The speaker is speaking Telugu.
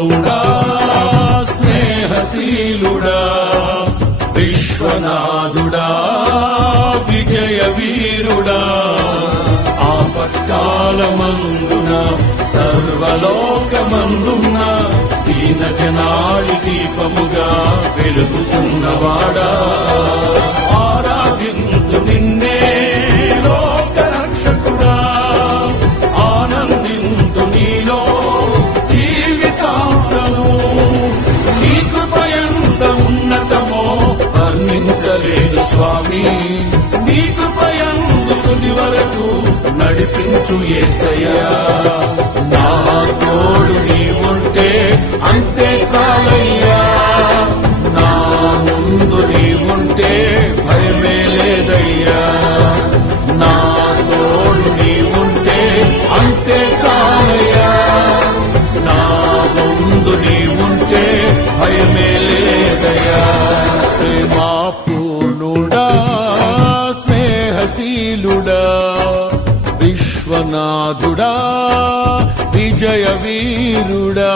పూర్ణుడా స్నేహశీలుడా విశ్వనాథుడా విజయ వీరుడా ఆపత్కాలమందున సర్వలోకమందున దీన జనాళి దీపముగా వెలుగుచున్నవాడా ఆరాధింతు నిన్నే లోక రక్షకుడా ఆనందింతు నీలో జీవితాంతము నీ కృప ఎంత ఉన్నతమో వర్ణించలేదు స్వామి నీ కృప ఎంత తుది వరకు నడిపించు యేసయ్యా నా తోడు నీవుంటే అంతే చాలయ్యా నా ముందు నీవుంటే భయమే లేదయ్యా నా తోడు నీవుంటే అంతే చాలయ్యా నా ముందు నీవుంటే భయమే లేదయ్యా ప్రేమా పూర్ణుడా స్నేహశీలుడా విశ్వనాథుడా విజయ వీరుడా